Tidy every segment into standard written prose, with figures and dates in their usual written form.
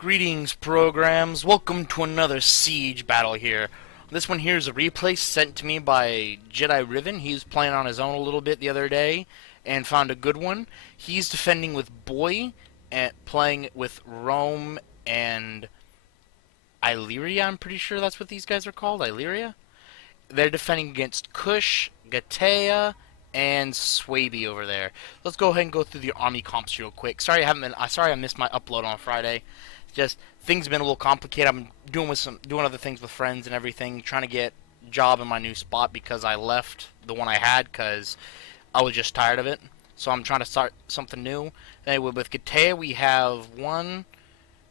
Greetings, programs. Welcome to another siege battle here. This one here is a replay sent to me by Jedi Riven. He was playing on his own a little bit the other day and found a good one. He's defending with Boy and playing with Rome and Illyria. I'm pretty sure that's what these guys are called, Illyria. They're defending against Kush, Gatea, and Swaby over there. Let's go ahead and go through the army comps real quick. Sorry I missed my upload on Friday. Just things have been a little complicated. I'm doing other things with friends and everything, trying to get a job in my new spot because I left the one I had because I was just tired of it. So I'm trying to start something new. Anyway, with Gatea we have a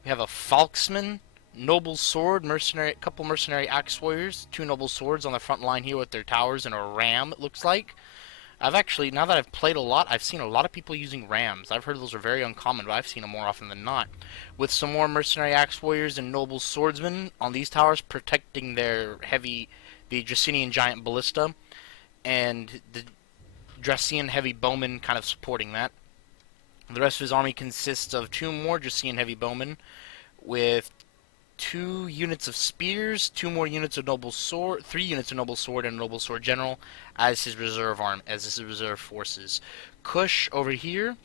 Falksman, noble sword, couple mercenary axe warriors, two noble swords on the front line here with their towers and a ram. It looks like. Now that I've played a lot, I've seen a lot of people using rams. I've heard those are very uncommon, but I've seen them more often than not. With some more mercenary axe warriors and noble swordsmen on these towers protecting the Dracenian giant ballista, and the Dracian heavy bowmen kind of supporting that. The rest of his army consists of two more Dracian heavy bowmen with 2 units of spears, 2 more units of noble sword, 3 units of noble sword, and a noble sword general as his reserve forces. Kush over here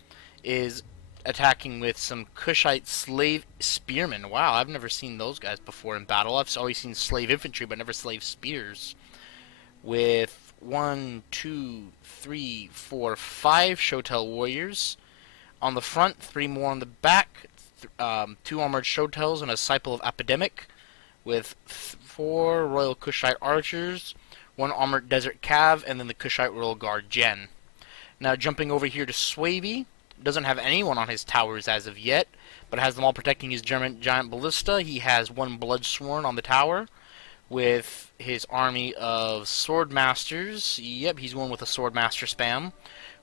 is attacking with some Kushite slave spearmen. Wow, I've never seen those guys before in battle. I've always seen slave infantry, but never slave spears. With 1, 2, 3, 4, 5 Shotel warriors on the front, 3 more on the back. 2 armored Shotels and a Disciple of Epidemic, with 4 Royal Kushite Archers, 1 armored Desert Cav, and then the Kushite Royal Guard Gen. Now jumping over here to Swaby, doesn't have anyone on his towers as of yet, but has them all protecting his German giant ballista. He has 1 Bloodsworn on the tower, with his army of Swordmasters. Yep, he's one with a Swordmaster spam,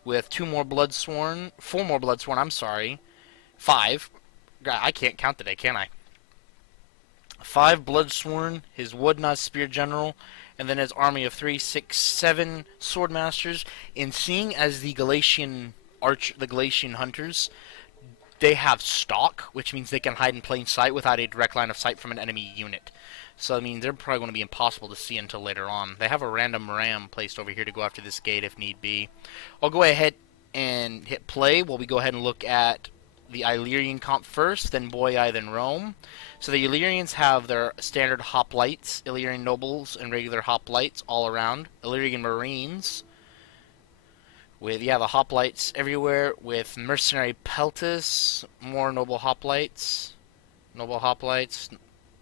with 4 more Bloodsworn, I'm sorry, 5. God, I can't count today, can I? 5 Bloodsworn, his Woodnut Spear General, and then his army of 3, 6, 7 Swordmasters. And seeing as the Galatian Hunters, they have stalk, which means they can hide in plain sight without a direct line of sight from an enemy unit. So I mean, they're probably going to be impossible to see until later on. They have a random ram placed over here to go after this gate if need be. I'll go ahead and hit play while we go ahead and look at the Illyrian comp first, then Boii, then Rome. So the Illyrians have their standard hoplites, Illyrian nobles, and regular hoplites all around. Illyrian marines with the hoplites everywhere, with mercenary peltis, more noble hoplites,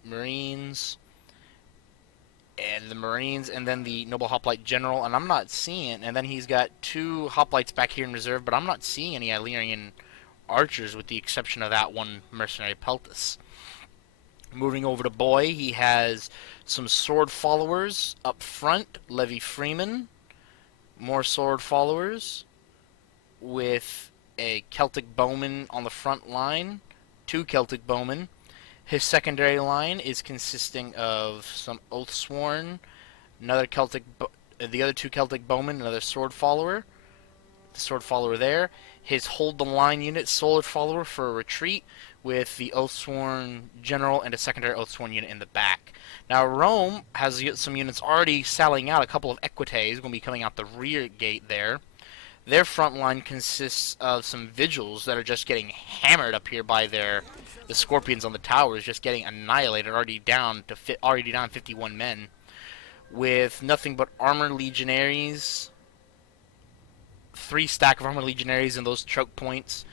marines, and then the noble hoplite general. And I'm not seeing. And then he's got 2 hoplites back here in reserve, but I'm not seeing any Illyrian archers with the exception of that 1 mercenary peltis. Moving over to Boy, he has some sword followers up front, Levy Freeman, more sword followers, with a Celtic bowman on the front line, 2 Celtic bowmen. His secondary line is consisting of some Oathsworn, the other 2 Celtic bowmen, another sword follower, the sword follower there. His hold the line unit, sword follower for a retreat, with the Oathsworn general and a secondary Oathsworn unit in the back. Now Rome has some units already sallying out. A couple of Equites going to be coming out the rear gate there. Their front line consists of some Vigils that are just getting hammered up here by the Scorpions on the towers, just getting annihilated, already down 51 men, with nothing but armored legionaries. 3 stack of armored legionaries in those choke points,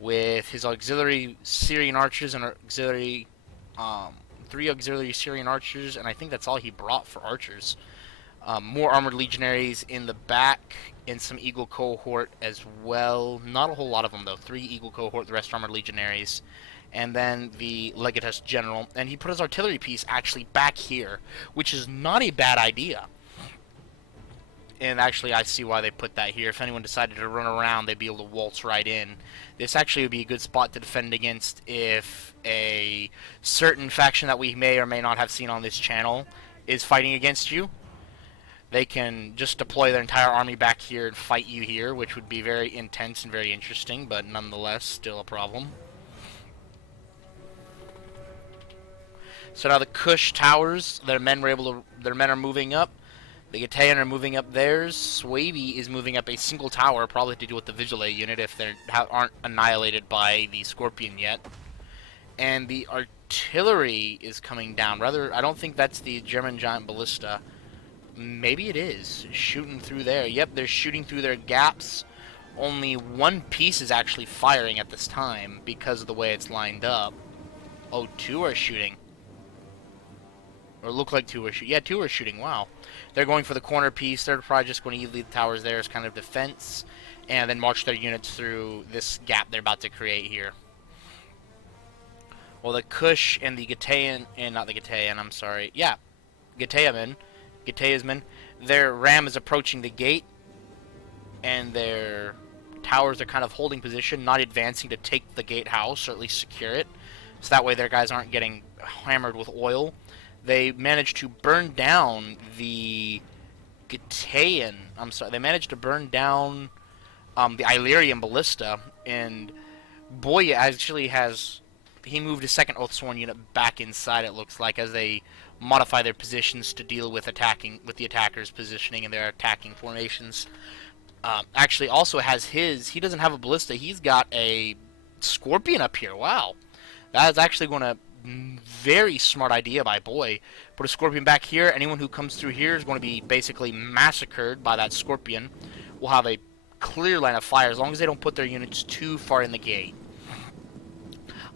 with his auxiliary Syrian archers and 3 auxiliary Syrian archers, and I think that's all he brought for archers. More armored legionaries in the back, and some Eagle cohort as well. Not a whole lot of them though. 3 Eagle cohort, the rest armored legionaries, and then the Legatus general. And he put his artillery piece actually back here, which is not a bad idea. And actually, I see why they put that here. If anyone decided to run around, they'd be able to waltz right in. This actually would be a good spot to defend against if a certain faction that we may or may not have seen on this channel is fighting against you. They can just deploy their entire army back here and fight you here, which would be very intense and very interesting, but nonetheless, still a problem. So now the Kush towers, their men are moving up. The Gatayan are moving up theirs. Swaby is moving up a single tower, probably to do with the Vigilante unit if they aren't annihilated by the Scorpion yet. And the artillery is coming down. Rather, I don't think that's the German Giant Ballista. Maybe it is. Shooting through there. Yep, they're shooting through their gaps. Only one piece is actually firing at this time because of the way it's lined up. Oh, two are shooting. Or look like two are shooting. Yeah, two are shooting. Wow. They're going for the corner piece. They're probably just going to leave the towers there as kind of defense. And then march their units through this gap they're about to create here. Well, the Kush and the Gatayan, and not the Gatayan, I'm sorry. Yeah, Gataya's men. Their ram is approaching the gate. And their towers are kind of holding position, not advancing to take the gatehouse, or at least secure it. So that way their guys aren't getting hammered with oil. They managed to burn down the Gatayan. I'm sorry, they managed to burn down the Illyrian Ballista, and Boya actually has... He moved his second Oathsworn unit back inside, it looks like, as they modify their positions to deal with the attackers' positioning and their attacking formations. Actually, also has his... He doesn't have a Ballista, he's got a Scorpion up here. Wow. That is actually going to... Very smart idea by Boy. Put a Scorpion back here. Anyone who comes through here is going to be basically massacred by that Scorpion. We'll have a clear line of fire as long as they don't put their units too far in the gate.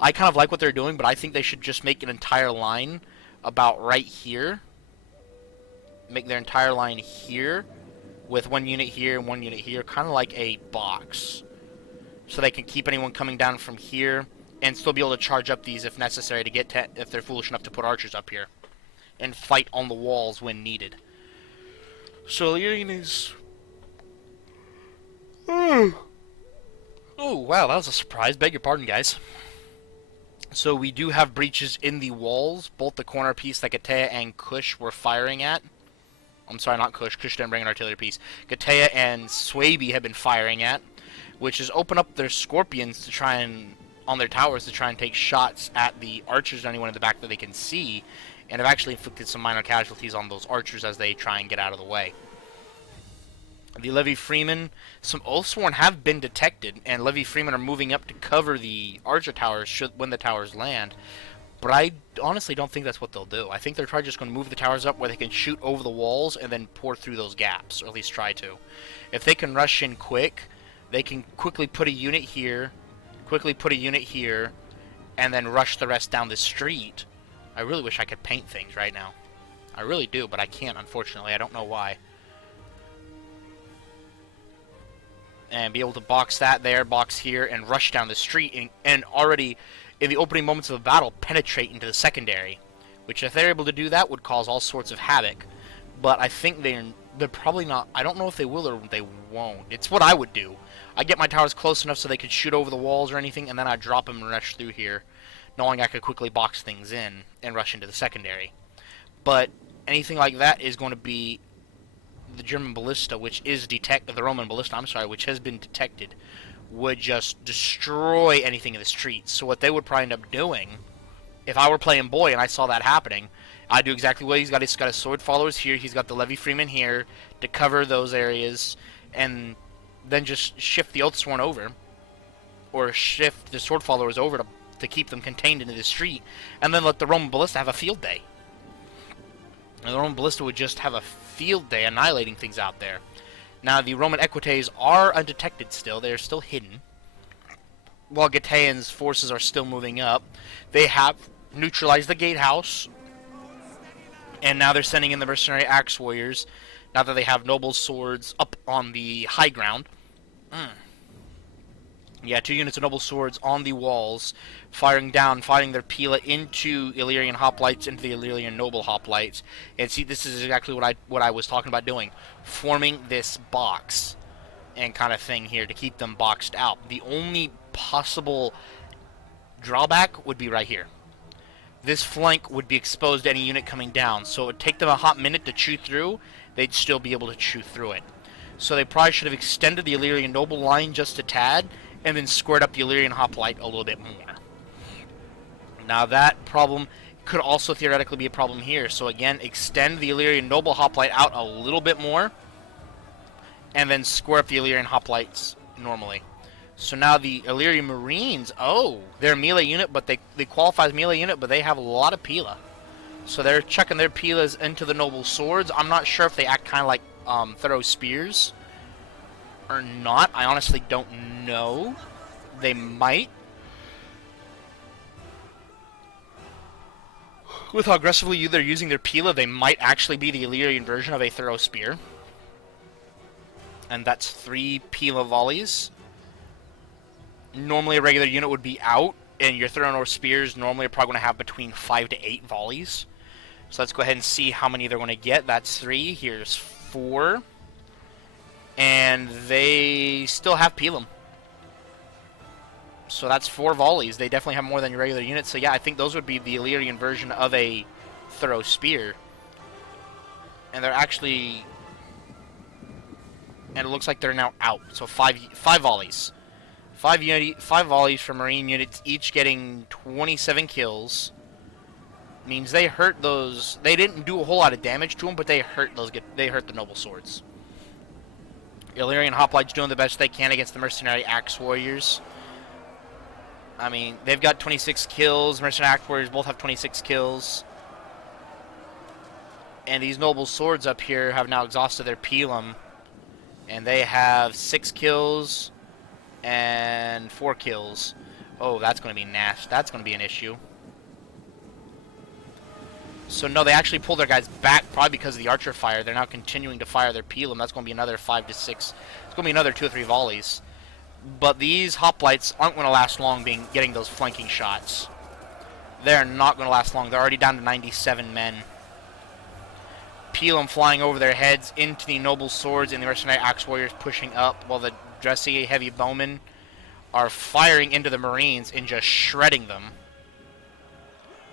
I kind of like what they're doing, but I think they should just make an entire line about right here. Make their entire line here with one unit here and one unit here, kind of like a box. So they can keep anyone coming down from here and still be able to charge up these if necessary to get if they're foolish enough to put archers up here and fight on the walls when needed. So Illyrian is... Oh, wow, that was a surprise. Beg your pardon, guys. So we do have breaches in the walls. Both the corner piece that Gataea and Kush were firing at. I'm sorry, not Kush. Kush didn't bring an artillery piece. Gataea and Swaby have been firing at, which has opened up their Scorpions to try and... on their towers to try and take shots at the archers and anyone in the back that they can see, and have actually inflicted some minor casualties on those archers as they try and get out of the way. The Levy Freeman, some Oathsworn have been detected, and Levy Freeman are moving up to cover the archer towers when the towers land, but I honestly don't think that's what they'll do. I think they're probably just going to move the towers up where they can shoot over the walls and then pour through those gaps, or at least try to. If they can rush in quick, they can quickly put a unit here, and then rush the rest down the street. I really wish I could paint things right now. I really do, but I can't, unfortunately. I don't know why. And be able to box that there, box here, and rush down the street, and already, in the opening moments of the battle, penetrate into the secondary. Which, if they're able to do that, would cause all sorts of havoc. But I think they're probably not... I don't know if they will or they won't. It's what I would do. I'd get my towers close enough so they could shoot over the walls or anything, and then I'd drop them and rush through here, knowing I could quickly box things in and rush into the secondary. But anything like that is going to be the German Ballista, which is the Roman Ballista, I'm sorry, which has been detected, would just destroy anything in the streets. So what they would probably end up doing, if I were playing Boy and I saw that happening, I'd do exactly what he's got. He's got his sword followers here, he's got the Levy Freeman here to cover those areas, and then just shift the Oathsworn over, or shift the sword followers over to keep them contained into the street, and then let the Roman Ballista have a field day. And the Roman Ballista would just have a field day annihilating things out there. Now, the Roman Equites are undetected still. They're still hidden. While Gataean's forces are still moving up. They have neutralized the gatehouse. And now they're sending in the mercenary axe warriors. Now that they have noble swords up on the high ground. Yeah, 2 units of noble swords on the walls, firing their Pila into Illyrian hoplites, into the Illyrian noble hoplites. And see, this is exactly what I was talking about doing. Forming this box and kind of thing here to keep them boxed out. The only possible drawback would be right here. This flank would be exposed to any unit coming down, so it would take them a hot minute to chew through. They'd still be able to chew through it. So they probably should have extended the Illyrian noble line just a tad, and then squared up the Illyrian hoplite a little bit more. Now that problem could also theoretically be a problem here. So again, extend the Illyrian Noble Hoplite out a little bit more, and then square up the Illyrian Hoplites normally. So now the Illyrian Marines, oh, they're a melee unit, but they qualify as melee unit, but they have a lot of Pila. So they're chucking their Pilas into the Noble Swords. I'm not sure if they act kind of like Thorough Spears or not. I honestly don't know. They might. With how aggressively they're using their Pila, they might actually be the Illyrian version of a Thorough Spear. And that's 3 Pila volleys. Normally a regular unit would be out, and your Thorough Spears normally are probably going to have between 5 to 8 volleys. So let's go ahead and see how many they're going to get. That's 3. Here's 4. And they still have Pilum. So that's 4 volleys. They definitely have more than your regular unit. So yeah, I think those would be the Illyrian version of a Thorough Spear. And they're actually... And it looks like they're now out. So 5 volleys. 5 volleys for Marine units, each getting 27 kills. Means they hurt those. They didn't do a whole lot of damage to them, but they hurt those. They hurt the Noble Swords. Illyrian Hoplites doing the best they can against the Mercenary Axe Warriors. I mean, they've got 26 kills. Mercenary Axe Warriors both have 26 kills. And these Noble Swords up here have now exhausted their Pilum. And they have 6 kills and 4 kills. Oh, that's going to be nasty. That's going to be an issue. So no, they actually pulled their guys back, probably because of the archer fire. They're now continuing to fire their Pilum. That's going to be another 5 to 6. It's going to be another 2 or 3 volleys. But these hoplites aren't going to last long getting those flanking shots. They're not going to last long. They're already down to 97 men. Pilum flying over their heads into the Noble Swords, and the Mercenary Axe Warriors pushing up, while the dressy heavy bowmen are firing into the Marines and just shredding them.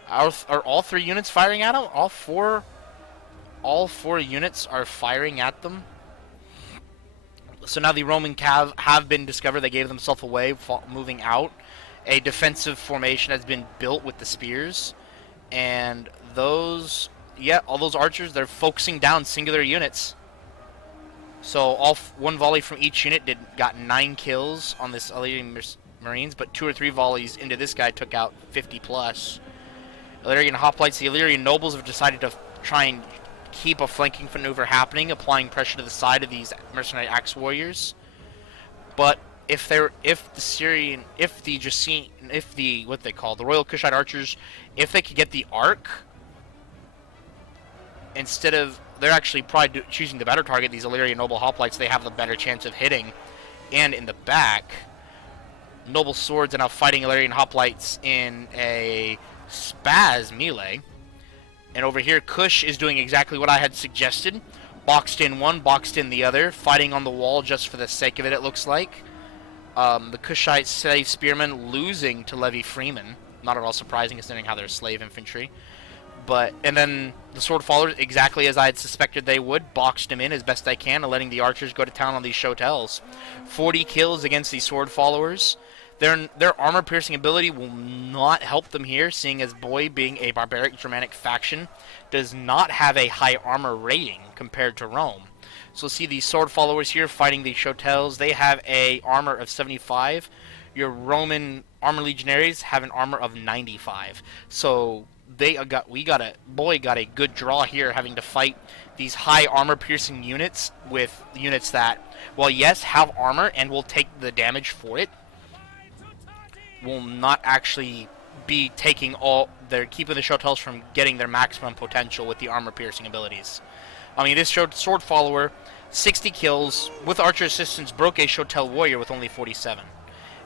Are all 3 units firing at them? All four units are firing at them. So now the Roman Cav have been discovered. They gave themselves away, moving out. A defensive formation has been built with the spears. And those, yeah, all those archers, they're focusing down singular units. So one volley from each unit got 9 kills on this Illyrian Marines, but 2 or 3 volleys into this guy took out 50 plus. Illyrian Hoplites, the Illyrian Nobles have decided to try and keep a flanking maneuver happening, applying pressure to the side of these Mercenary Axe Warriors. But if the what they call the Royal Kushite Archers, if they could get the arc, instead of, they're actually probably choosing the better target, these Illyrian Noble Hoplites, they have the better chance of hitting. And in the back, Noble Swords are now fighting Illyrian Hoplites in a spaz melee. And over here, Kush is doing exactly what I had suggested. Boxed in one, boxed in the other, fighting on the wall just for the sake of it, it looks like. The Kushite slave spearmen losing to Levy Freeman. Not at all surprising considering how they're slave infantry. And then the sword followers, exactly as I had suspected they would, boxed him in as best I can and letting the archers go to town on these Shotels. 40 kills against these sword followers. Their armor-piercing ability will not help them here, seeing as Boy, being a barbaric Germanic faction, does not have a high armor rating compared to Rome. So see these sword followers here fighting the Shotels. They have a armor of 75. Your Roman armor legionaries have an armor of 95. So Boy got a good draw here, having to fight these high armor-piercing units with units that, well, yes, have armor and will take the damage for it, will not actually be taking they're keeping the Shotels from getting their maximum potential with the armor-piercing abilities. I mean, this sword follower, 60 kills, with archer assistance, broke a Shotel warrior with only 47.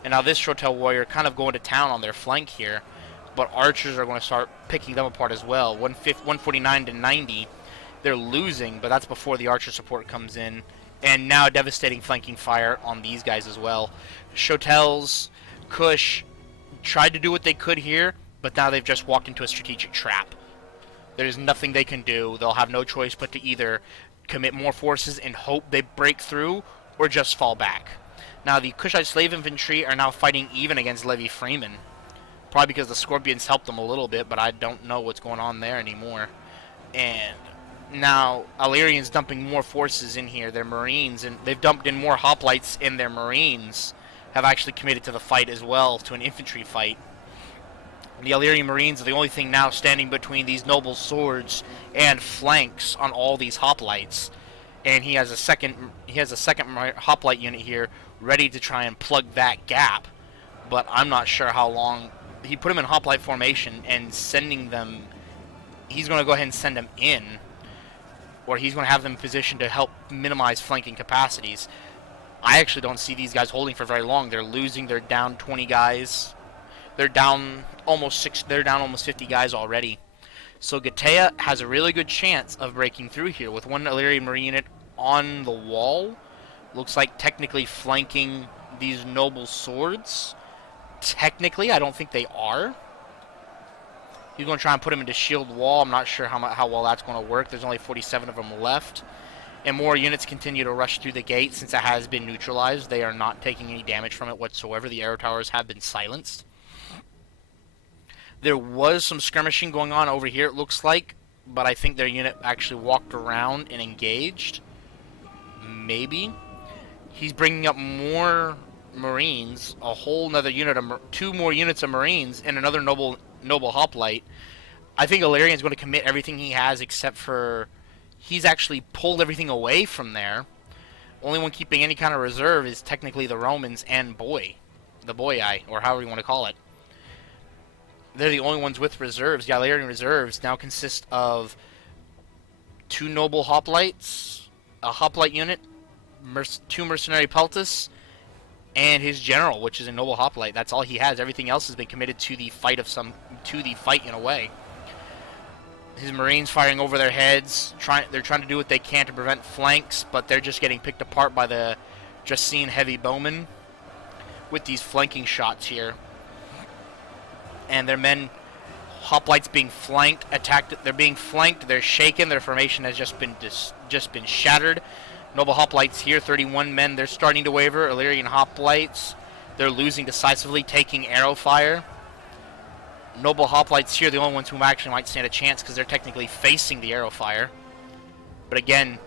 And now this Shotel warrior kind of going to town on their flank here, but archers are going to start picking them apart as well. 149 to 90, they're losing, but that's before the archer support comes in. And now devastating flanking fire on these guys as well. Shotels, Kush tried to do what they could here, but now they've just walked into a strategic trap. There's nothing they can do. They'll have no choice but to either commit more forces and hope they break through, or just fall back. Now the Kushite slave infantry are now fighting even against Levy Freeman, Probably because the Scorpions helped them a little bit, but I don't know what's going on there anymore. And now Illyrian's dumping more forces in here. Their Marines, and they've dumped in more hoplites, and their Marines have actually committed to the fight as well, to an infantry fight. The Illyrian Marines are the only thing now standing between these noble swords and flanks on all these hoplites. And he has a second hoplite unit here ready to try and plug that gap. But I'm not sure how long. He put them in hoplite formation and sending them. He's going to go ahead and send them in, or he's going to have them positioned to help minimize flanking capacities. I actually don't see these guys holding for very long. They're losing. They're down 20 guys. They're down almost 50 guys already. So Gatea has a really good chance of breaking through here with one Illyrian Marine unit on the wall. Looks like technically flanking these noble swords. Technically, I don't think they are. He's going to try and put him into shield wall. I'm not sure how well that's going to work. There's only 47 of them left. And more units continue to rush through the gate since it has been neutralized. They are not taking any damage from it whatsoever. The arrow towers have been silenced. There was some skirmishing going on over here, it looks like, but I think their unit actually walked around and engaged. Maybe. He's bringing up more Marines, a whole nother unit of 2 more units of Marines, and another noble hoplite. I think Illyrian's going to commit everything he has, except for he's actually pulled everything away from there. Only one keeping any kind of reserve is technically the Romans and the Boii, or however you want to call it. They're the only ones with reserves. The Illyrian reserves now consist of 2 noble hoplites, a hoplite unit, 2 mercenary peltas, and his general, which is a noble hoplite. That's all he has. Everything else has been committed to the fight in a way. His Marines firing over their heads. They're trying to do what they can to prevent flanks, but they're just getting picked apart by the Dresine heavy bowmen with these flanking shots here. And their men, hoplites being flanked, attacked. They're being flanked. They're shaken. Their formation has just been shattered. Noble hoplites here, 31 men. They're starting to waver. Illyrian hoplites, they're losing decisively, taking arrow fire. Noble hoplites here, the only ones who actually might stand a chance because they're technically facing the arrow fire. But again,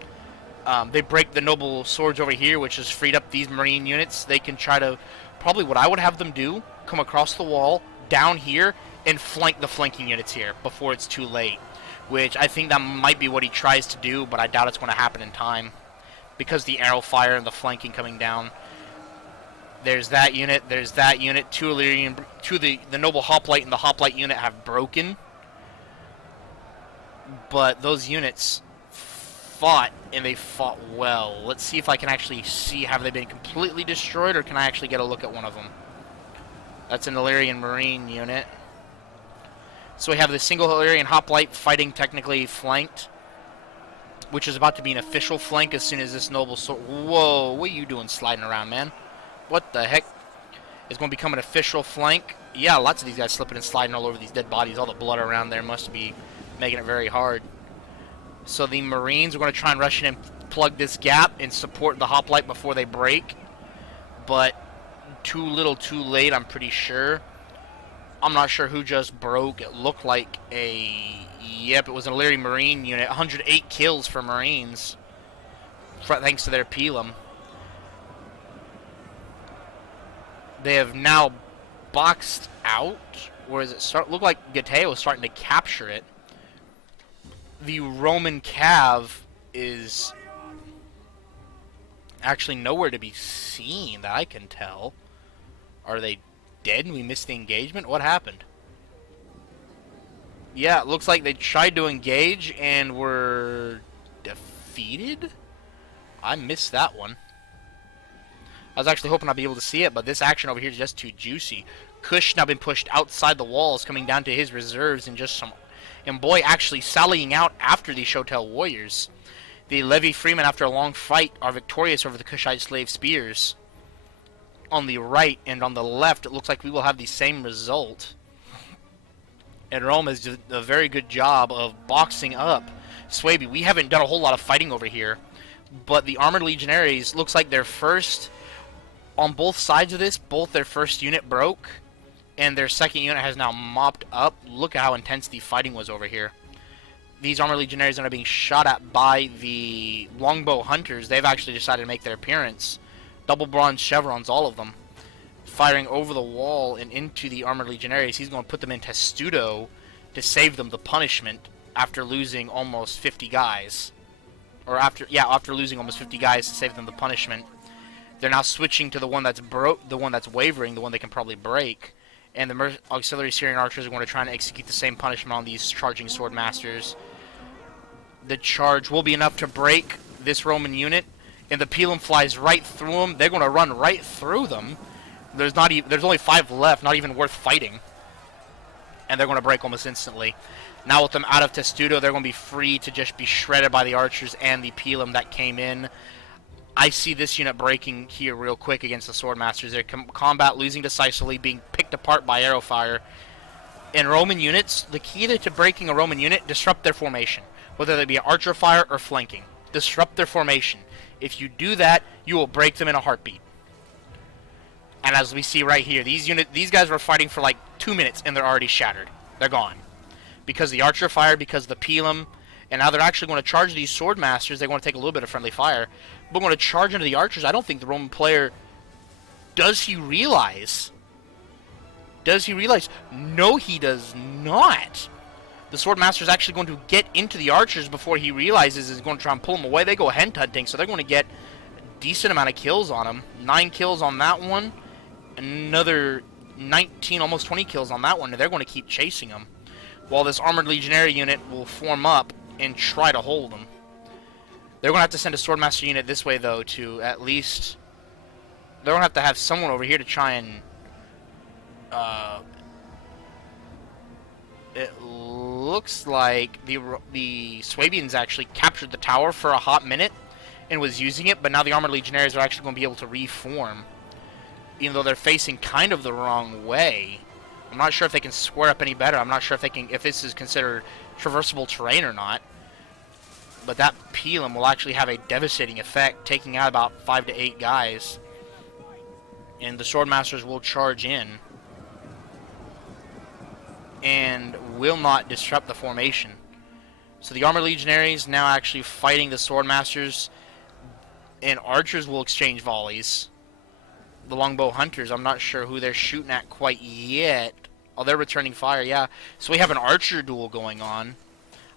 they break the noble swords over here, which has freed up these Marine units. They can try to, probably what I would have them do, come across the wall, down here, and flank the flanking units here before it's too late. Which I think that might be what he tries to do, but I doubt it's going to happen in time. Because the arrow fire and the flanking coming down. There's that unit, 2 Illyrian, the noble hoplite and the hoplite unit have broken. But those units fought, and they fought well. Let's see if I can actually see, have they been completely destroyed, or can I actually get a look at one of them? That's an Illyrian Marine unit. So we have the single Illyrian hoplite fighting technically flanked, which is about to be an official flank as soon as this noble sword... Whoa, what are you doing sliding around, man? What the heck? It's going to become an official flank. Yeah, lots of these guys slipping and sliding all over these dead bodies. All the blood around there must be making it very hard. So the Marines are going to try and rush in and plug this gap and support the hoplite before they break. But too little too late, I'm pretty sure. I'm not sure who just broke. It looked like a... Yep, it was an Illyrian Marine unit. 108 kills for Marines, thanks to their Pelum. They have now boxed out. Or does it look like Gatea was starting to capture it. The Roman Cav is actually nowhere to be seen that I can tell. Are they dead and we missed the engagement? What happened? Yeah, it looks like they tried to engage and were defeated? I missed that one. I was actually hoping I'd be able to see it, but this action over here is just too juicy. Kush now been pushed outside the walls, coming down to his reserves, and just some... And boy, actually sallying out after the Shotel warriors. The Levi Freemen, after a long fight, are victorious over the Kushite slave spears. On the right and on the left, it looks like we will have the same result. And Rome has done a very good job of boxing up Swaby. We haven't done a whole lot of fighting over here, but the Armored Legionaries looks like their first, on both sides of this, both their first unit broke, and their second unit has now mopped up. Look at how intense the fighting was over here. These armored legionaries are being shot at by the longbow hunters. They've actually decided to make their appearance. Double bronze chevrons, all of them. Firing over the wall and into the armored legionaries. He's going to put them in testudo to save them the punishment after losing almost 50 guys. Or after losing almost 50 guys to save them the punishment. They're now switching to the one that's wavering, the one they can probably break. And the auxiliary Syrian archers are going to try and execute the same punishment on these charging sword masters. The charge will be enough to break this Roman unit, and the Pelum flies right through them. They're going to run right through them. There's only 5 left, not even worth fighting. And they're going to break almost instantly. Now with them out of testudo, they're going to be free to just be shredded by the archers and the Pelum that came in. I see this unit breaking here real quick against the swordmasters. Their combat losing decisively, being picked apart by arrow fire. In Roman units, the key to breaking a Roman unit, disrupt their formation. Whether they be archer fire or flanking. Disrupt their formation. If you do that, you will break them in a heartbeat. And as we see right here, these guys were fighting for like 2 minutes and they're already shattered. They're gone. Because the archer fire, because the Pelum, and now they're actually going to charge these sword masters. They want to take a little bit of friendly fire. But going to charge into the archers. I don't think the Roman player, does he realize? Does he realize? No, he does not. The swordmaster is actually going to get into the archers before he realizes he's going to try and pull them away. They go head hunting, so they're going to get a decent amount of kills on them. 9 kills on that one. Another 19, almost 20 kills on that one. And they're going to keep chasing them. While this armored legionary unit will form up and try to hold them. They're going to have to send a swordmaster unit this way, though, to at least... They're going to have someone over here to try and... It looks like the Swabians actually captured the tower for a hot minute and was using it, but now the armored legionaries are actually going to be able to reform. Even though they're facing kind of the wrong way. I'm not sure if they can square up any better. I'm not sure if this is considered traversable terrain or not. But that Pelum will actually have a devastating effect, taking out about 5 to 8 guys. And the swordmasters will charge in. And will not disrupt the formation. So the armored legionaries now actually fighting the swordmasters. And archers will exchange volleys. The longbow hunters, I'm not sure who they're shooting at quite yet. Oh, they're returning fire, yeah. So we have an archer duel going on.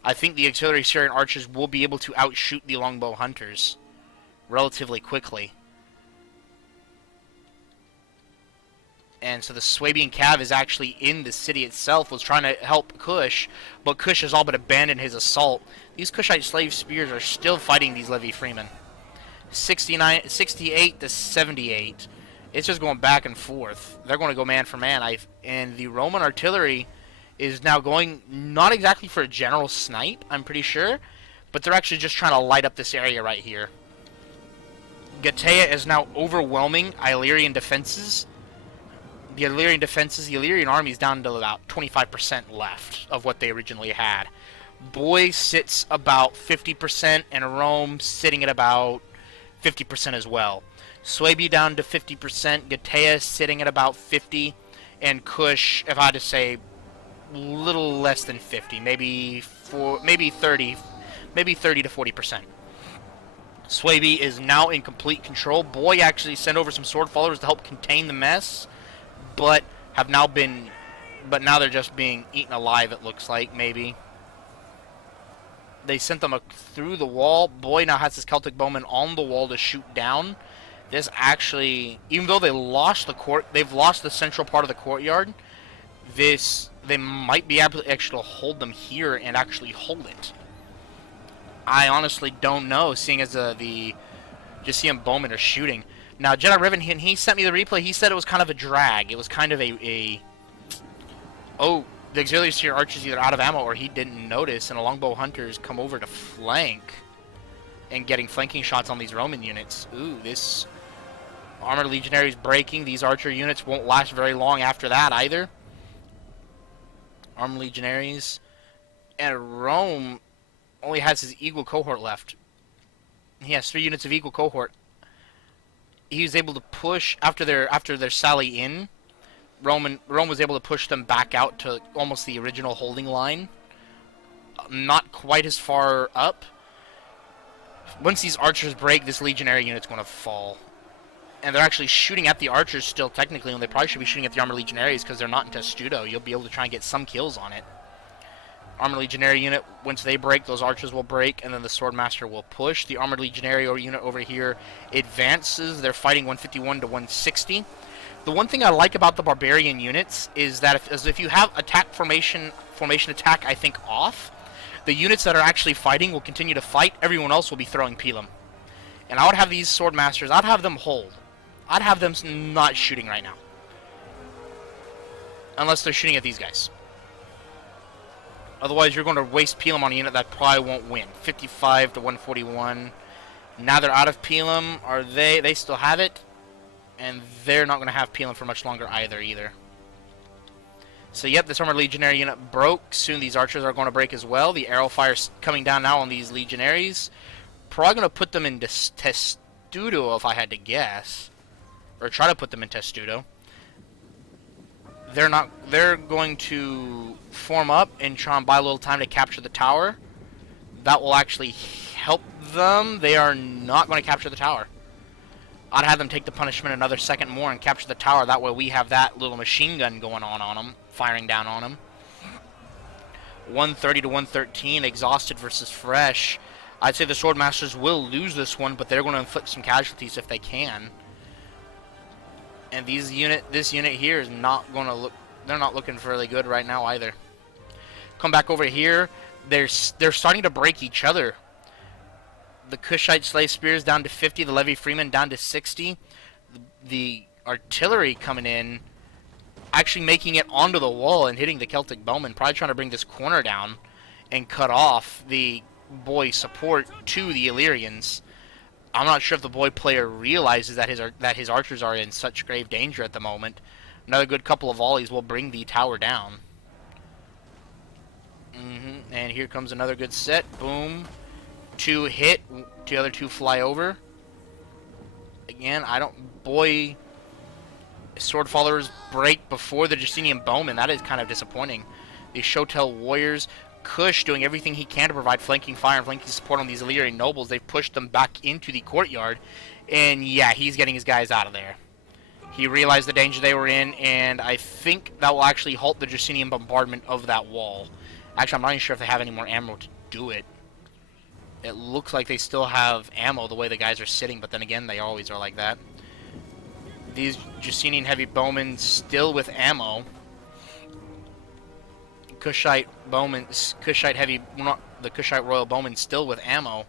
I think the auxiliary Syrian archers will be able to outshoot the longbow hunters relatively quickly. And so the Swabian Cav is actually in the city itself, was trying to help Kush, but Kush has all but abandoned his assault. These Kushite slave spears are still fighting these Levy freemen. 68 to 78. It's just going back and forth. They're going to go man for man. And the Roman artillery is now going not exactly for a general snipe, I'm pretty sure, but they're actually just trying to light up this area right here. Gatea is now overwhelming Illyrian defenses. The Illyrian army is down to about 25% left of what they originally had. Boy sits about 50%, and Rome sitting at about 50% as well. Swabia down to 50%, Gatea sitting at about 50, and Kush, if I had to say, little less than 50, maybe 30 to 40%. Swabia is now in complete control. Boy actually sent over some sword followers to help contain the mess, but now they're just being eaten alive, it looks like, maybe. They sent them through the wall. Boy now has his Celtic bowman on the wall to shoot down. This actually, even though they've lost the central part of the courtyard, they might be able to actually hold them here and actually hold it. I honestly don't know, seeing as the Jasium bowmen are shooting. Now, Jedi Riven, he sent me the replay. He said it was kind of a drag. It was kind of oh, the auxiliary Syrian archers either out of ammo or he didn't notice, and the longbow hunters come over to flank and getting flanking shots on these Roman units. Ooh, this armored legionaries breaking. These archer units won't last very long after that either. Armored legionaries. And Rome only has his eagle cohort left. He has 3 units of eagle cohort. He was able to push after their sally in. Rome was able to push them back out to almost the original holding line. Not quite as far up. Once these archers break, this legionary unit's going to fall. And they're actually shooting at the archers still, technically, when they probably should be shooting at the armored legionaries because they're not in testudo. You'll be able to try and get some kills on it. Armored legionary unit, once they break, those archers will break, and then the swordmaster will push. The armored legionary unit over here advances. They're fighting 151 to 160. The one thing I like about the barbarian units is that if you have attack formation attack, I think, off, the units that are actually fighting will continue to fight. Everyone else will be throwing Pelum. And I would have these swordmasters, I'd have them hold. I'd have them not shooting right now. Unless they're shooting at these guys. Otherwise, you're going to waste Pelum on a unit that probably won't win. 55 to 141. Now they're out of Pelum. Are they? They still have it. And they're not going to have Pelum for much longer either. So, yep, this armored legionary unit broke. Soon these archers are going to break as well. The arrow fire's coming down now on these legionaries. Probably going to put them in testudo if I had to guess. Or try to put them in testudo. They're going to form up and try and buy a little time to capture the tower. That will actually help them. They are not going to capture the tower. I'd have them take the punishment another second more and capture the tower. That way we have that little machine gun going on them, firing down on them. 130 to 113, exhausted versus fresh. I'd say the swordmasters will lose this one, but they're going to inflict some casualties if they can. And this unit here is not going to look. They're not looking really good right now either. Come back over here. They're starting to break each other. The Kushite slave spears down to 50. The Levy Freeman down to 60. The artillery coming in, actually making it onto the wall and hitting the Celtic bowmen. Probably trying to bring this corner down and cut off the boy support to the Illyrians. I'm not sure if the boy player realizes that his archers are in such grave danger at the moment. Another good couple of volleys will bring the tower down. And here comes another good set. Boom. 2 hit. The other 2 fly over. Again, boy, sword followers break before the Justinian bowmen. That is kind of disappointing. The Shotel warriors. Kush doing everything he can to provide flanking fire and flanking support on these Illyrian nobles. They've pushed them back into the courtyard. And yeah, he's getting his guys out of there. He realized the danger they were in, and I think that will actually halt the Justinian bombardment of that wall. Actually, I'm not even sure if they have any more ammo to do it. It looks like they still have ammo the way the guys are sitting, but then again, they always are like that. These Justinian heavy bowmen still with ammo. Kushite Royal Bowmen still with ammo.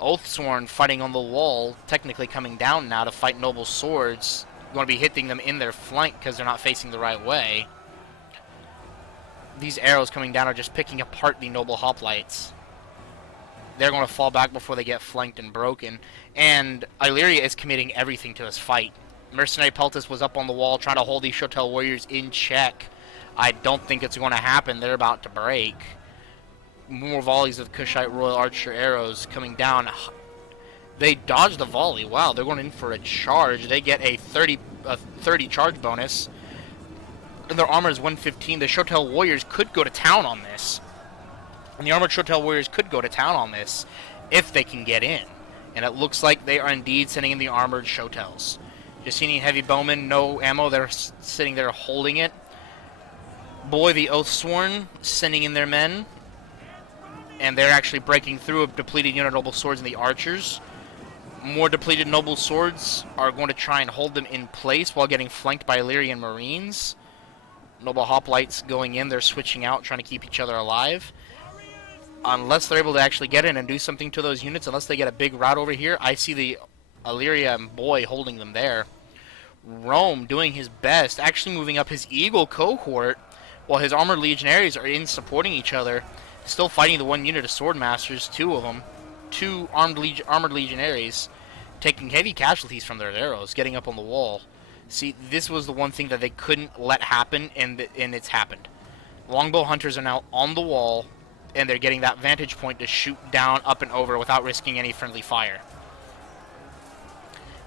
Oathsworn fighting on the wall, technically coming down now to fight noble swords. Going to be hitting them in their flank because they're not facing the right way. These arrows coming down are just picking apart the noble hoplites. They're going to fall back before they get flanked and broken. And Illyria is committing everything to this fight. Mercenary Peltis was up on the wall trying to hold these Shotel warriors in check. I don't think it's going to happen. They're about to break. More volleys of Kushite Royal Archer arrows coming down. They dodge the volley. Wow, they're going in for a charge. They get a 30 charge bonus. And their armor is 115. The Shotel warriors could go to town on this. And the armored Shotel warriors could go to town on this if they can get in. And it looks like they are indeed sending in the armored Shotels. Justinian heavy bowmen, no ammo. They're sitting there holding it. Boy, the Oathsworn sending in their men. And they're actually breaking through a depleted unit of noble swords and the archers. More depleted noble swords are going to try and hold them in place while getting flanked by Illyrian marines. Noble hoplites going in, they're switching out, trying to keep each other alive. Unless they're able to actually get in and do something to those units, unless they get a big rout over here, I see the Illyrian boy holding them there. Rome doing his best, actually moving up his Eagle cohort while his armored legionaries are in supporting each other. Still fighting the one unit of swordmasters, 2 of them. 2 armored legionaries taking heavy casualties from their arrows, getting up on the wall. See, this was the one thing that they couldn't let happen, and it's happened. Longbow hunters are now on the wall, and they're getting that vantage point to shoot down, up, and over without risking any friendly fire.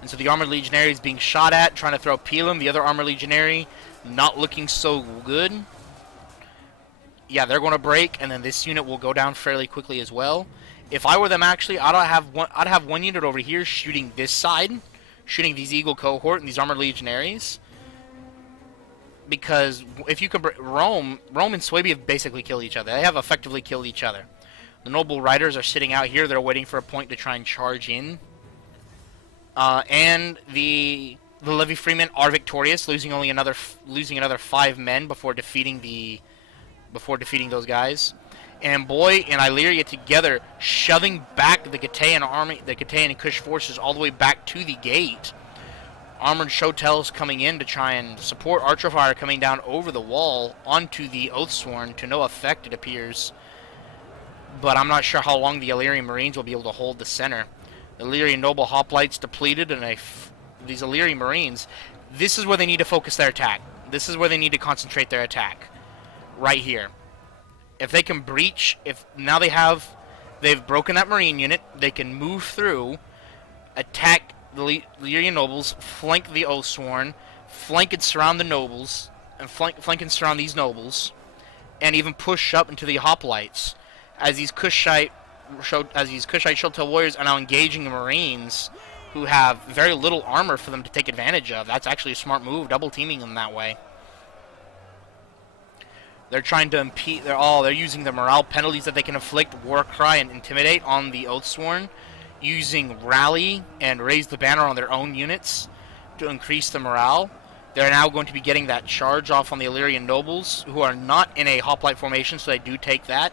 And so the Armored Legionary is being shot at, trying to throw Pelham. The other Armored Legionary not looking so good. Yeah, they're going to break, and then this unit will go down fairly quickly as well. If I were them, actually, I'd have one unit over here shooting this side, shooting these Eagle Cohort and these Armored Legionaries. Because if you could, Rome and Swabia have basically killed each other. They have effectively killed each other. The Noble Riders are sitting out here. They're waiting for a point to try and charge in. And the Levy Freemen are victorious, losing another 5 men before defeating those guys. And Boy and Illyria together shoving back the Gataean army, the Gataean and Kush forces all the way back to the gate. Armored Shotels coming in to try and support. Archer fire coming down over the wall onto the Oathsworn to no effect, it appears. But I'm not sure how long the Illyrian Marines will be able to hold the center. The Illyrian Noble Hoplites depleted, and these Illyrian Marines, this is where they need to focus their attack. This is where they need to concentrate their attack. Right here. If they can breach, they've broken that Marine unit, they can move through, attack the Illyrian Nobles, flank the Oathsworn, flank and surround the Nobles, and flank and surround these Nobles, and even push up into the Hoplites. As these Kushite Shotel warriors are now engaging the Marines, who have very little armor for them to take advantage of. That's actually a smart move, double teaming them that way. They're trying to impede. They're using the morale penalties that they can inflict, War Cry and Intimidate on the Oathsworn, using Rally and Raise the Banner on their own units to increase the morale. They're now going to be getting that charge off on the Illyrian Nobles, who are not in a hoplite formation, so they do take that.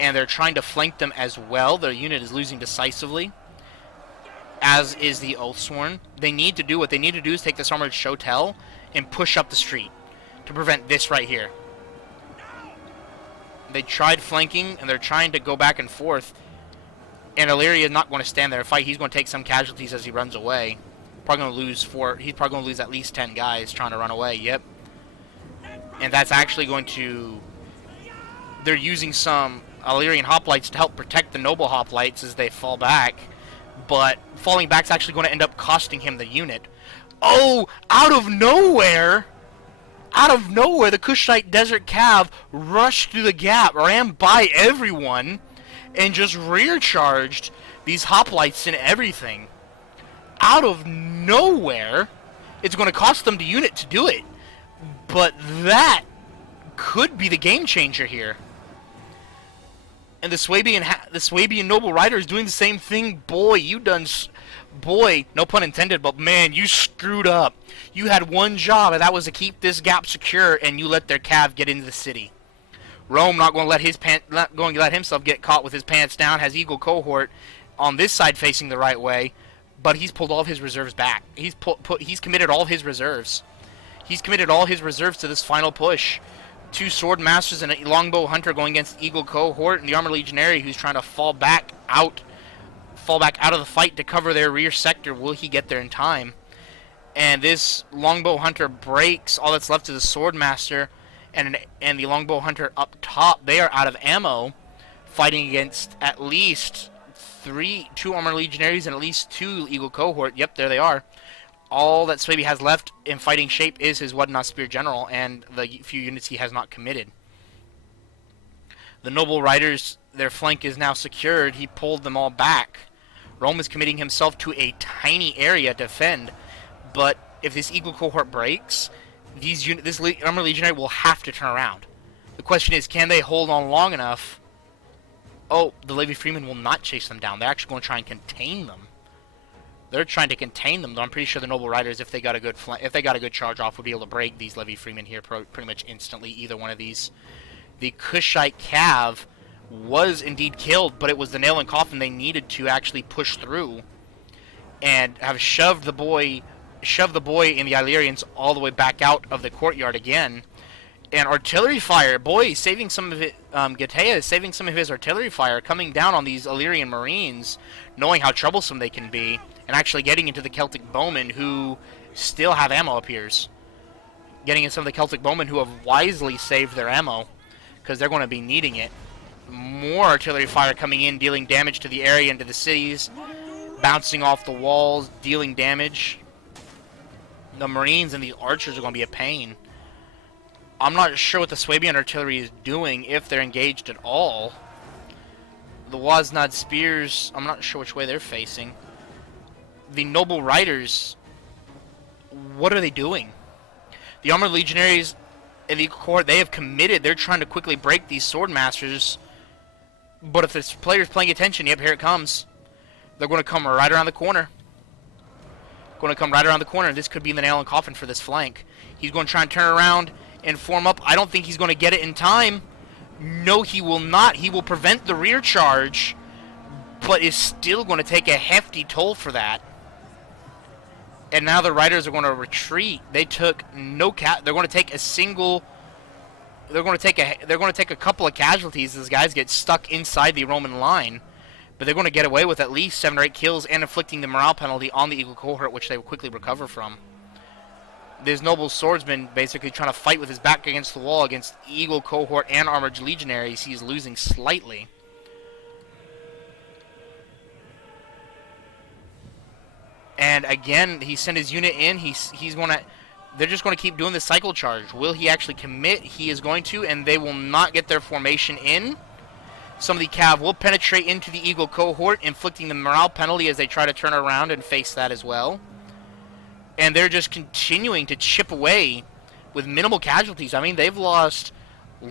And they're trying to flank them as well. Their unit is losing decisively, as is the Oathsworn. What they need to do is take this Armored Shotel and push up the street to prevent this right here. They tried flanking, and they're trying to go back and forth. And Illyria is not going to stand there and fight. He's going to take some casualties as he runs away. Probably going to lose He's probably going to lose at least 10 guys trying to run away. Yep. And that's actually going to. They're using some Illyrian Hoplites to help protect the Noble Hoplites as they fall back. But falling back is actually going to end up costing him the unit. Oh, out of nowhere, the Kushite Desert Cav rushed through the gap, ran by everyone, and just rear charged these hoplites and everything. Out of nowhere, it's going to cost them the unit to do it. But that could be the game changer here. And the Swabian Noble Rider is doing the same thing. Boy, no pun intended, but man, you screwed up. You had one job, and that was to keep this gap secure, and you let their cav get into the city. Rome not going to let himself get caught with his pants down. Has Eagle Cohort on this side facing the right way, but he's pulled all of his reserves back. He's committed all of his reserves. He's committed all his reserves to this final push. 2 Sword Masters and a Longbow Hunter going against Eagle Cohort, and the Armored Legionary who's trying to fall back out of the fight to cover their rear sector. Will he get there in time? And this Longbow Hunter breaks. All that's left is the Sword Master and the Longbow Hunter up top. They are out of ammo, fighting against at least 2 Armored Legionaries and at least 2 Eagle Cohort. Yep, there they are. All that Swabia has left in fighting shape is his Wadna Spear General and the few units he has not committed. The Noble Riders, their flank is now secured. He pulled them all back. Rome is committing himself to a tiny area to defend, but if this Eagle Cohort breaks, this Armored Legionary will have to turn around. The question is, can they hold on long enough? Oh, the Levy Freemen will not chase them down. They're actually going to try and contain them. They're trying to contain them, though I'm pretty sure the Noble Riders, if they got a good charge off, would be able to break these Levy Freemen here pretty much instantly, either one of these. The Kushite Cav was indeed killed, but it was the nail and coffin they needed to actually push through and have shoved the boy and the Illyrians all the way back out of the courtyard again. And artillery fire, boy, saving some of it. Gataea is saving some of his artillery fire, coming down on these Illyrian Marines, knowing how troublesome they can be, and actually getting into the Celtic Bowmen, who still have ammo, appears. Getting in some of the Celtic Bowmen who have wisely saved their ammo, because they're going to be needing it. More artillery fire coming in, dealing damage to the area and to the cities. bouncing off the walls, dealing damage. The Marines and the archers are going to be a pain. I'm not sure what the Swabian artillery is doing, if they're engaged at all. The Woznad spears, I'm not sure which way they're facing. The Noble Riders, what are they doing? The Armored Legionaries and the Eagle Cohort, they have committed. They're trying to quickly break these Sword Masters. But if this player's paying attention, yep, here it comes. They're going to come right around the corner. Going to come right around the corner. This could be the nail in the coffin for this flank. He's going to try and turn around and form up. I don't think he's going to get it in time. No, he will not. He will prevent the rear charge, but is still going to take a hefty toll for that. And now the riders are going to retreat. They took no they're going to take a single. They're going to take a couple of casualties as guys get stuck inside the Roman line. But they're going to get away with at least 7 or 8 kills and inflicting the morale penalty on the Eagle Cohort, which they will quickly recover from. This noble swordsman basically trying to fight with his back against the wall against Eagle Cohort and Armored Legionaries. He's losing slightly. And again, he sent his unit in. He's going to... They're just going to keep doing the cycle charge. Will he actually commit? He is going to, and they will not get their formation in. Some of the cav will penetrate into the Eagle Cohort, inflicting the morale penalty as they try to turn around and face that as well. And they're just continuing to chip away with minimal casualties. I mean, they've lost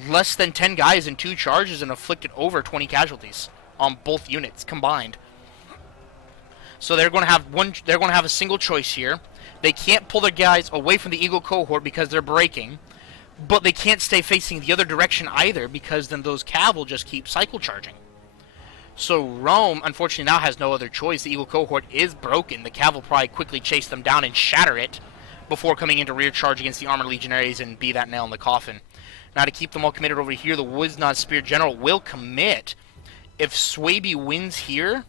less than 10 guys in 2 charges and inflicted over 20 casualties on both units combined. So they're going to have a single choice here. They can't pull their guys away from the Eagle Cohort because they're breaking. But they can't stay facing the other direction either, because then those cav will just keep cycle charging. So Rome, unfortunately, now has no other choice. The Eagle Cohort is broken. The cav will probably quickly chase them down and shatter it before coming into rear charge against the Armored Legionaries and be that nail in the coffin. Now to keep them all committed over here, the Woznad Spear General will commit. If Swaby wins here,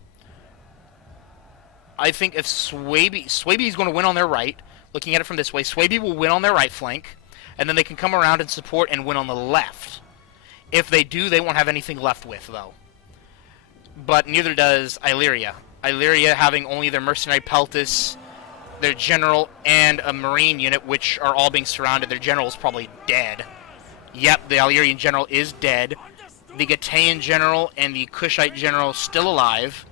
I think if Swaby is going to win on their right, looking at it from this way, Swaby will win on their right flank. And then they can come around and support and win on the left. If they do, they won't have anything left with, though. But neither does Illyria. Illyria having only their mercenary Peltis, their general, and a marine unit, which are all being surrounded. Their general is probably dead. Yep, the Illyrian general is dead. The Gataean general and the Kushite general still alive.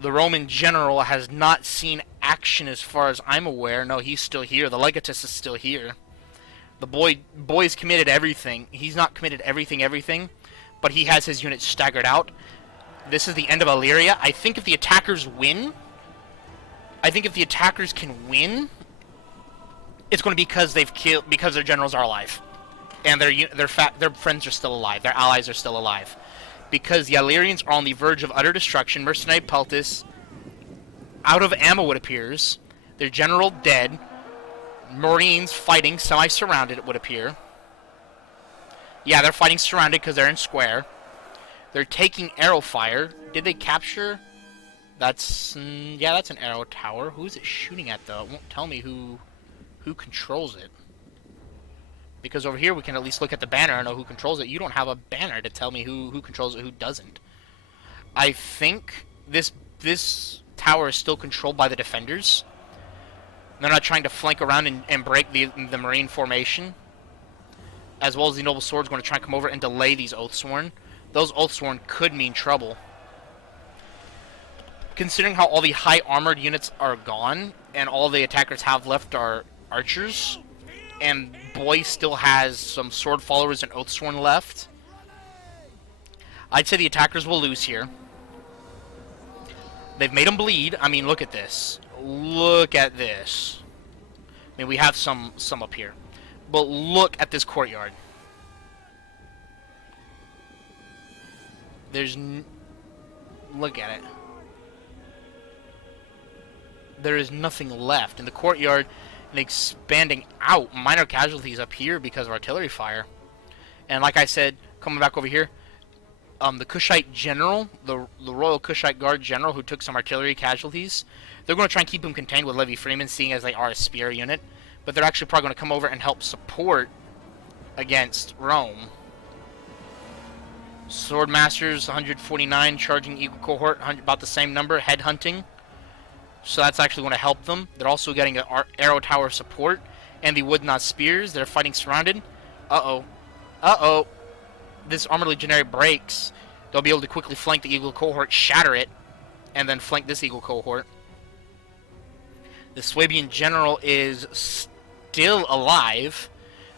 The Roman general has not seen action as far as I'm aware. No, he's still here. The Legatus is still here. The boy's committed everything. He's not committed everything, but he has his units staggered out. This is the end of Illyria. I think if the attackers win, can win, it's going to be because their generals are alive, and their friends are still alive, their allies are still alive, because the Illyrians are on the verge of utter destruction. Mercenary Peltis out of ammo, it appears. Their general dead. Marines fighting, semi-surrounded, it would appear. Yeah, they're fighting surrounded because they're in square. They're taking arrow fire. Did they capture? Yeah, that's an arrow tower. Who is it shooting at, though? It won't tell me who controls it. Because over here we can at least look at the banner and know who controls it. You don't have a banner to tell me who controls it, who doesn't. I think this tower is still controlled by the defenders. They're not trying to flank around and break the Marine formation. As well as the Noble Sword's going to try and come over and delay these Oathsworn. Those Oathsworn could mean trouble. Considering how all the high armored units are gone, and all the attackers have left are archers, and Boy still has some sword followers and Oathsworn left, I'd say the attackers will lose here. They've made them bleed. I mean, look at this. Look at this. I mean, we have some up here. But look at this courtyard. Look at it. There is nothing left. In the courtyard, and expanding out. Minor casualties up here because of artillery fire. And like I said, coming back over here, the Kushite general, the Royal Kushite Guard general who took some artillery casualties, they're going to try and keep him contained with Levy Freeman, seeing as they are a spear unit. But they're actually probably going to come over and help support against Rome. Swordmasters 149 charging equal cohort, about the same number, head hunting. So that's actually going to help them. They're also getting an arrow tower support and the wood knot spears. They're fighting surrounded. Uh-oh. Uh-oh. This Armored Legionary breaks. They'll be able to quickly flank the eagle cohort, shatter it, and then flank this eagle cohort. The Swabian general is still alive,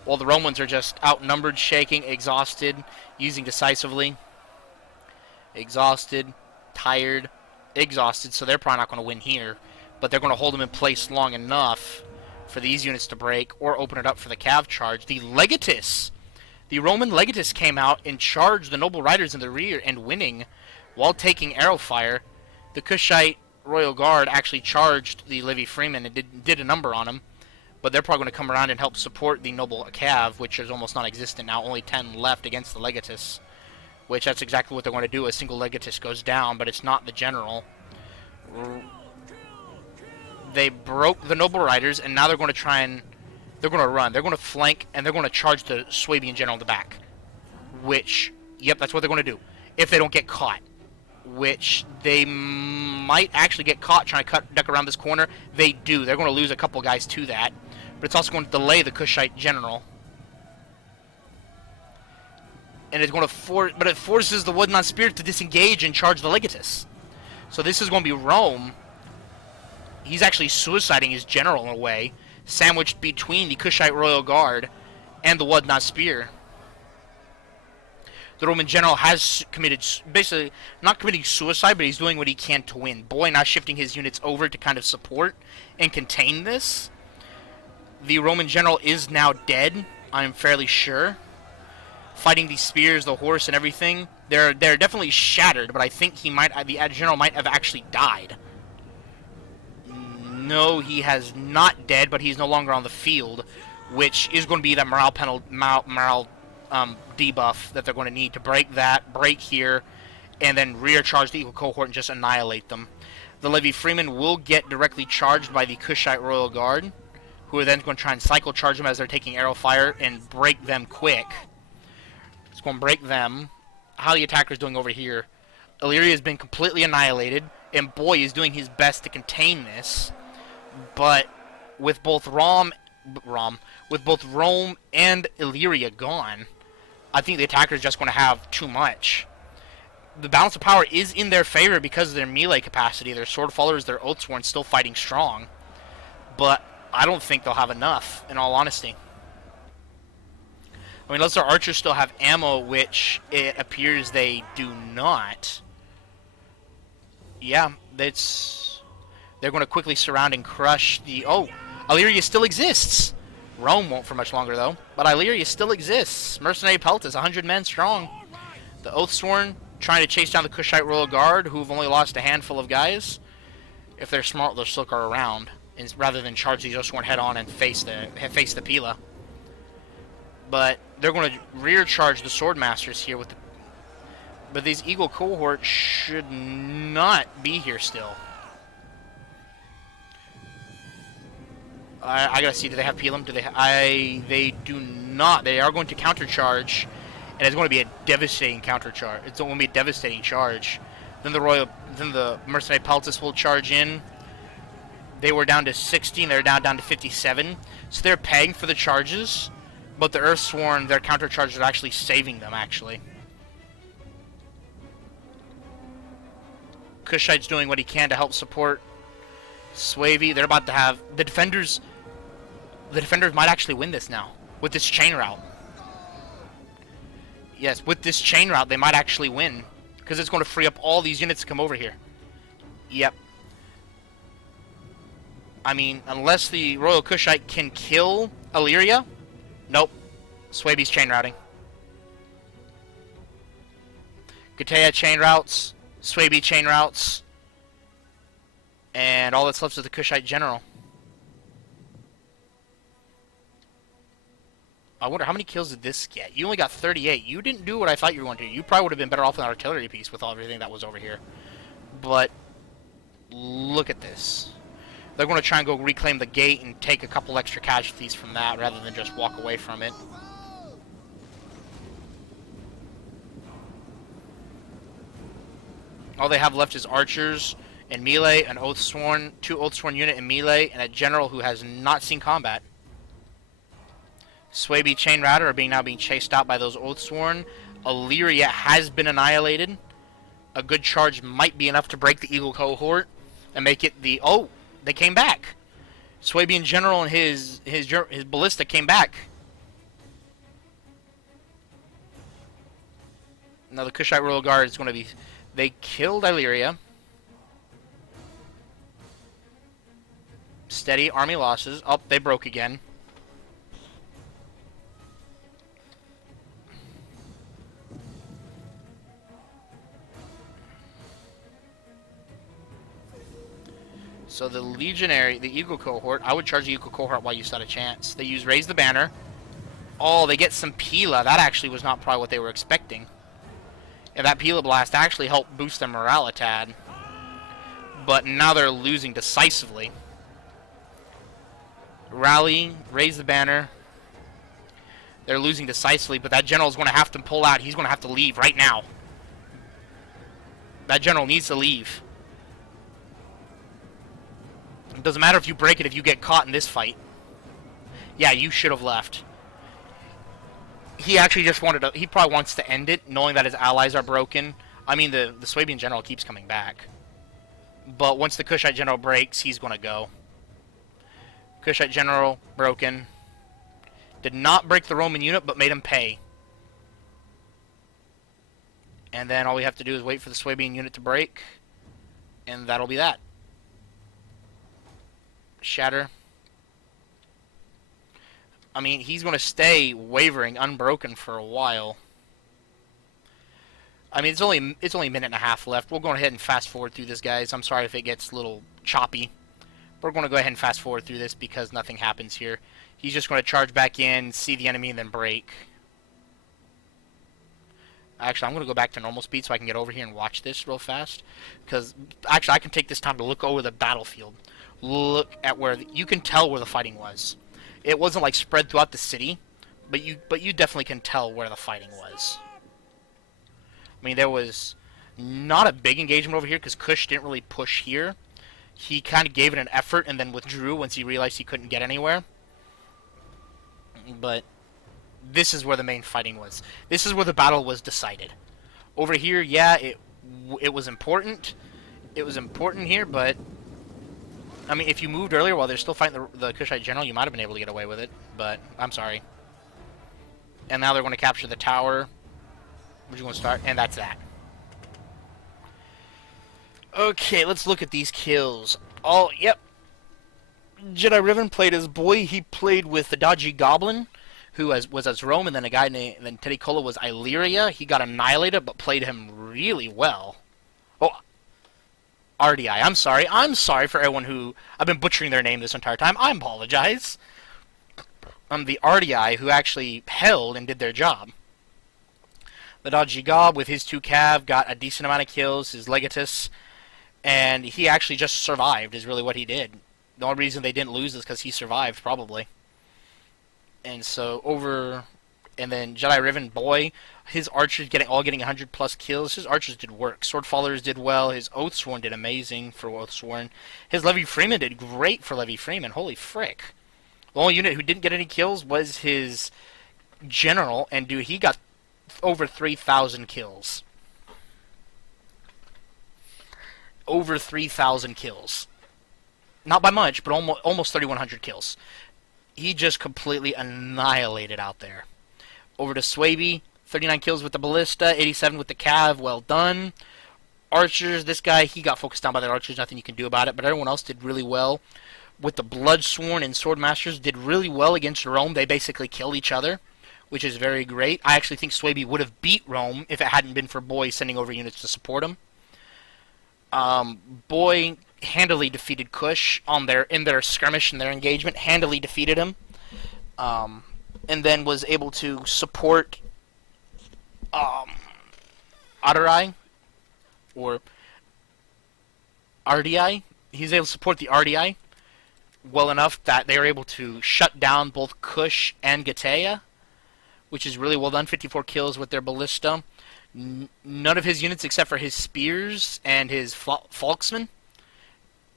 while the Romans are just outnumbered, shaking, exhausted, using decisively. Exhausted, tired, exhausted, so they're probably not going to win here. But they're going to hold them in place long enough for these units to break or open it up for the cav charge. The Legatus, the Roman Legatus came out and charged the Noble Riders in the rear and winning while taking arrow fire. The Kushite Royal Guard actually charged the Livy Freeman and did a number on him. But they're probably going to come around and help support the Noble Cav, which is almost non-existent now. Only 10 left against the Legatus, which that's exactly what they're going to do. A single Legatus goes down, but it's not the general. They broke the Noble Riders, and now they're going to try and... They're going to run. They're going to flank, and they're going to charge the Swabian general in the back. Which, yep, that's what they're going to do. If they don't get caught. Which they might actually get caught trying to duck around this corner. They do. They're going to lose a couple guys to that. But it's also going to delay the Kushite general. And it's going to but it forces the Woodknot Spirit to disengage and charge the Legatus. So this is going to be Rome. He's actually suiciding his general in a way, sandwiched between the Kushite Royal Guard and the Woodknot Spear. The Roman general has committed, basically, not committing suicide, but he's doing what he can to win. Boy, now shifting his units over to kind of support and contain this. The Roman general is now dead, I'm fairly sure. Fighting these spears, the horse, and everything. They're definitely shattered, but I think the general might have actually died. No, he has not dead, but he's no longer on the field, which is going to be that morale debuff that they're going to need to break here, and then rear charge the equal cohort and just annihilate them. The Livy Freemen will get directly charged by the Kushite Royal Guard, who are then going to try and cycle charge them as they're taking arrow fire and break them quick. It's going to break them. How the attacker's doing over here. Illyria has been completely annihilated, and Boy is doing his best to contain this. But with both Rome and Illyria gone, I think the attacker is just going to have too much. The balance of power is in their favor because of their melee capacity. Their sword followers, their Oathsworn still fighting strong. But I don't think they'll have enough, in all honesty. I mean, unless their archers still have ammo, which it appears they do not. Yeah, they're going to quickly surround and crush the... Oh, Illyria still exists! Rome won't for much longer, though. But Illyria still exists. Mercenary Peltas, 100 men strong. The Oathsworn trying to chase down the Kushite Royal Guard, who've only lost a handful of guys. If they're smart, they'll still go around, rather than charge these Oathsworn head-on and face the Pila. But they're going to rear charge the Swordmasters here with the... But these Eagle cohorts should not be here still. I gotta see, do they have Pelum? They do not. They are going to countercharge, and it's going to be a devastating countercharge. It's going to be a devastating charge. Then the Mercenary Peltas will charge in. They were down to 60, and they're down to 57. So they're paying for the charges, but the Earthsworn, their countercharges are actually saving them, actually. Kushite's doing what he can to help support Swavy. They're about to have... The defenders might actually win this now, with this chain route. Yes, with this chain route, they might actually win, because it's going to free up all these units to come over here. Yep. I mean, unless the Royal Kushite can kill Illyria, nope. Swaby's chain routing. Getaea chain routes, Swaby chain routes, and all that's left is the Kushite general. I wonder how many kills did this get? You only got 38. You didn't do what I thought you were going to do. You probably would have been better off with an artillery piece with everything that was over here. But look at this. They're going to try and go reclaim the gate and take a couple extra casualties from that rather than just walk away from it. All they have left is archers and melee, an Oathsworn, 2 Oathsworn unit in melee, and a general who has not seen combat. Swaby Chain Router are now being chased out by those Oathsworn. Illyria has been annihilated. A good charge might be enough to break the Eagle cohort and make it the... Oh, they came back. Swabian General and his Ballista came back. Now the Kushite Royal Guard is going to be... They killed Illyria. Steady army losses. Oh, they broke again. So the Legionary, the Eagle cohort, I would charge the Eagle cohort while you still had a chance. They use Raise the Banner. Oh, they get some Pila. That actually was not probably what they were expecting. And that Pila Blast actually helped boost their morale a tad. But now they're losing decisively. Rally, Raise the Banner. They're losing decisively, but that general's going to have to pull out. He's going to have to leave right now. That general needs to leave. It doesn't matter if you break it if you get caught in this fight. Yeah, you should have left. He actually just wanted to... He probably wants to end it, knowing that his allies are broken. I mean, the Swabian general keeps coming back. But once the Kushite general breaks, he's going to go. Kushite general, broken. Did not break the Roman unit, but made him pay. And then all we have to do is wait for the Swabian unit to break. And that'll be that. Shatter. I mean, he's going to stay wavering, unbroken for a while. I mean, it's only a minute and a half left. We'll go ahead and fast forward through this, guys. I'm sorry if it gets a little choppy. We're going to go ahead and fast forward through this because nothing happens here. He's just going to charge back in, see the enemy, and then break. Actually, I'm going to go back to normal speed so I can get over here and watch this real fast. Because, actually, I can take this time to look over the battlefield. Look at where... You can tell where the fighting was. It wasn't, like, spread throughout the city. But you definitely can tell where the fighting was. I mean, there was not a big engagement over here because Kush didn't really push here. He kind of gave it an effort and then withdrew once he realized he couldn't get anywhere. But this is where the main fighting was. This is where the battle was decided. Over here, yeah, it was important. It was important here, but... I mean, if you moved earlier while they're still fighting the Kushite general, you might have been able to get away with it. But, I'm sorry. And now they're going to capture the tower. We're just going to start, and that's that. Okay, let's look at these kills. Oh, yep. Jedi Riven played as boy. He played with the Dodgy Goblin, who was as Rome, and then a guy named Teddy Cola was Illyria. He got annihilated, but played him really well. Oh, RDI. I'm sorry. I'm sorry for everyone who... I've been butchering their name this entire time. I apologize. The RDI who actually held and did their job. The Dodgy Gob with his 2 cav got a decent amount of kills, his Legatus, and he actually just survived is really what he did. The only reason they didn't lose is because he survived, probably. And so and then Jedi Riven, boy, his archers getting 100 plus kills. His archers did work. Sword Followers did well. His Oathsworn did amazing for Oathsworn. His Levy Freeman did great for Levy Freeman. Holy frick. The only unit who didn't get any kills was his general, and dude, he got over 3,000 kills. Over 3,000 kills. Not by much, but almost 3,100 kills. He just completely annihilated out there. Over to Swaby, 39 kills with the Ballista, 87 with the Cav, well done. Archers, this guy, he got focused down by the Archers, nothing you can do about it, but everyone else did really well. With the Bloodsworn and Swordmasters, did really well against Rome. They basically killed each other, which is very great. I actually think Swaby would have beat Rome if it hadn't been for Boy sending over units to support him. Boy handily defeated Kush in their skirmish and their engagement. Handily defeated him, and then was able to support Adorai or RDI. He's able to support the RDI well enough that they were able to shut down both Kush and Gatea, which is really well done. 54 kills with their Ballista. None of his units except for his spears and his Falksman,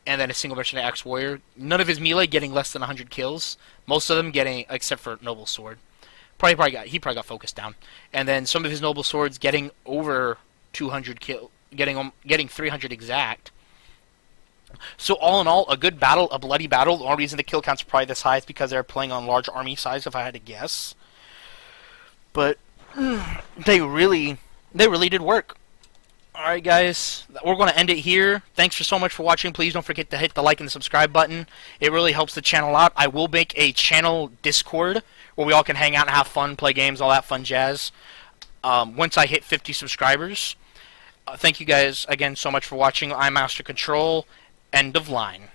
and then a single mercenary axe warrior. None of his melee getting less than 100 kills. Most of them getting, except for noble sword. He probably got focused down. And then some of his noble swords getting over 200 kill, getting 300 exact. So all in all, a good battle, a bloody battle. The only reason the kill counts are probably this high is because they're playing on large army size, if I had to guess. But they really did work. Alright guys, we're going to end it here. Thanks for so much for watching. Please don't forget to hit the like and the subscribe button. It really helps the channel out. I will make a channel Discord where we all can hang out and have fun, play games, all that fun jazz. Once I hit 50 subscribers. Thank you guys again so much for watching. I'm Master Control. End of line.